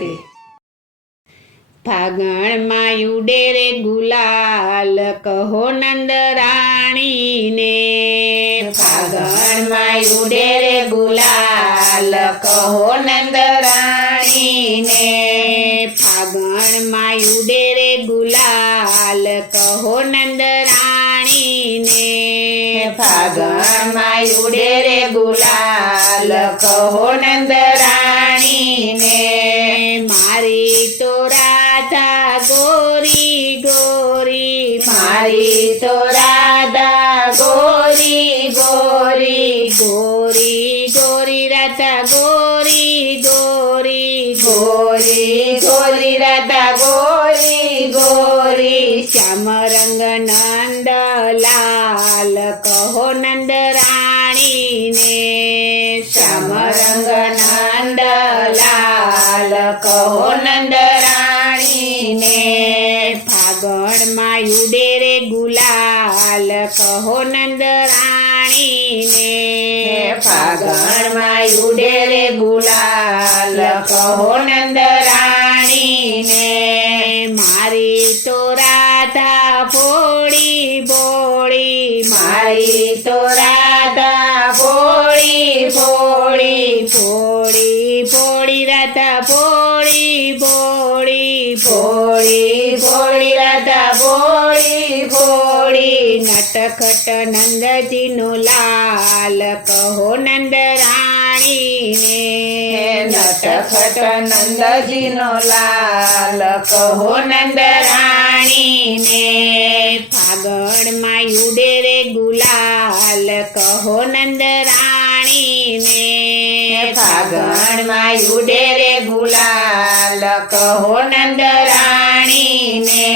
રાધે. ફાગણમાં ઉડે રે ગુલાલ કહો નંદ રાણીને. ફાગણમાં ઉડે રે ગુલાલ કહો નંદ રાણીને. ફાગણમાં ઉડે રે ગુલાલ કહો નંદ રાણીને. ફાગણમાં ઉડે રે ગુલાલ કહો નંદ રાણીને. મારી તો રાધા ગોરી ગોરી. મારી તો રાધા ગોરી ગોરી. ગોરી ગોરી રાધા ગોરી ગોરી. ગોરી ગોરી રાધા ગોરી ગોરી. શ્યામ રંગ નંદ લાલ કહો નંદ રાણીને. શ્યામ રંગ નંદ લાલ કહો નંદ રાણીને. ફાગણમાં ઉડે રે ગુલાલ કહો નંદ રાણીને. ફાગણમાં ઉડે રે ગુલાલ કહો નંદ રાણીને. મારી તો રાધા ભોળી ભોળી. મારી તો રાધા ભોળી ભોળી. ભોળી ભોળી રાધા ભોળી ભોળી. ભોળી ભોળી રાધા ભોળી ભોળી. નટખટ નંદજીનો લાલ કહો નંદ રાણીને. નટખટ નંદજીનો લાલ કહો નંદ રાણીને. ફાગણમાં ઉડે રે ગુલાલ કહો નંદ રાણીને. ફાગણમાં ઉડે રે ગુલાલ કહો નંદ રાણીને.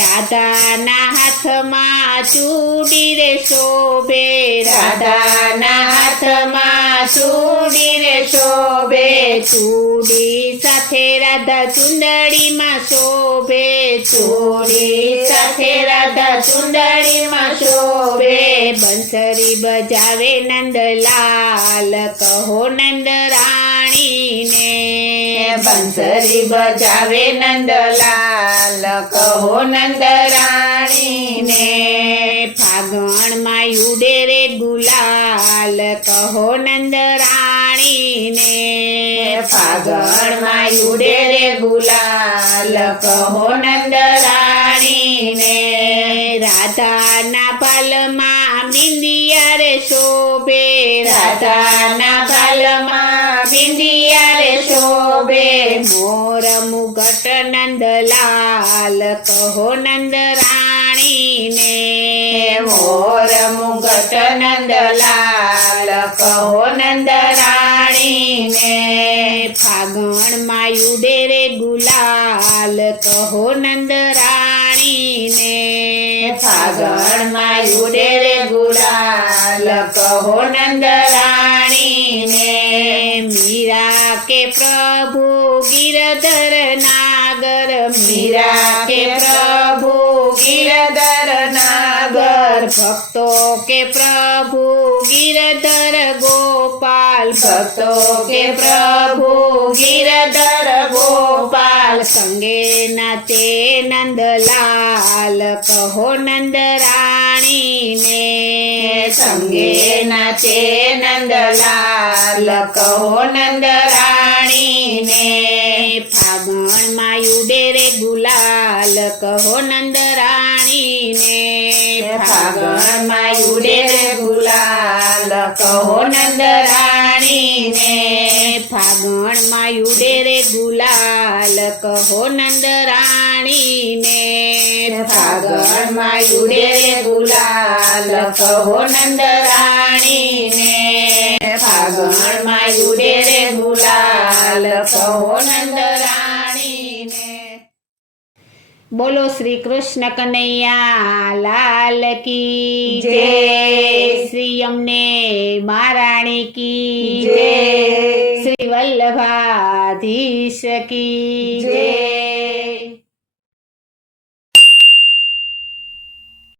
રાધાના હાથમાં ચૂડી રે શોભે. રાધાના હાથમાં ચૂડી રે શોભે. ચૂડી સાથે રાધા ચુંદડીમાં શોભે. ચૂડી સાથે રાધા ચુંદડીમાં શોભે. બંસરી બજાવે નંદલાલ કહો નંદ રાણીને. બંસરી બજાવે નંદલાલ કહો નંદ રાણીને. ફાગણમાં ઉડે રે ગુલાલ કહો નંદ રાણીને. ફાગણમાં ઉડે રે ગુલાલ કહો નંદ રાણીને. રાધાના પાલમાં બિંદિયા રે શોભે. રાધાના પાલમાં બિંદિયા રે શોભે. મોર મુગટ નંદલાલ કહો નંદ રાણીને. મોર મુગટ નંદલાલ કહો નંદ રાણીને. ફાગણમાં ઉડે રે ગુલાલ કહો નંદ રાણીને. ફાગણમાં ઉડે રે ગુલાલ કહો નંદ રાણીને. મીરા કે પ્રભુ ગિરધર નાગર. મીરા કે પ્રભુ ગિરધર નાગર. ભક્તો કે પ્રભુ ગિરધર ગોપાલ. ભક્તો કે પ્રભુ ગિરધર ગોપાલ. સંગે નાચે નંદલાલ કહો નંદ રાણીને. સંગે નાચે નંદલાલ કહો નંદ રાણીને. ફાગણમાં ઉડે રે ગુલાલ કહો નંદ રાણીને. ફાગણમાં ઉડે રે ગુલાલ કહો નંદ રાણીને. ફાગણમાં ઉડે રે ગુલાલ કહો નંદ રાણીને. ફાગણમાં ઉડે રે ગુલાલ કહો નંદ રાણીને. ફાગણમાં ઉડે રે ગુલાલ કહો નંદ રાણીને. બોલો શ્રી કૃષ્ણ કનૈયા લાલ કી જય. શ્રી અમને મહારાણી કી જય. શ્રી વલ્લભાધીશ કી જય.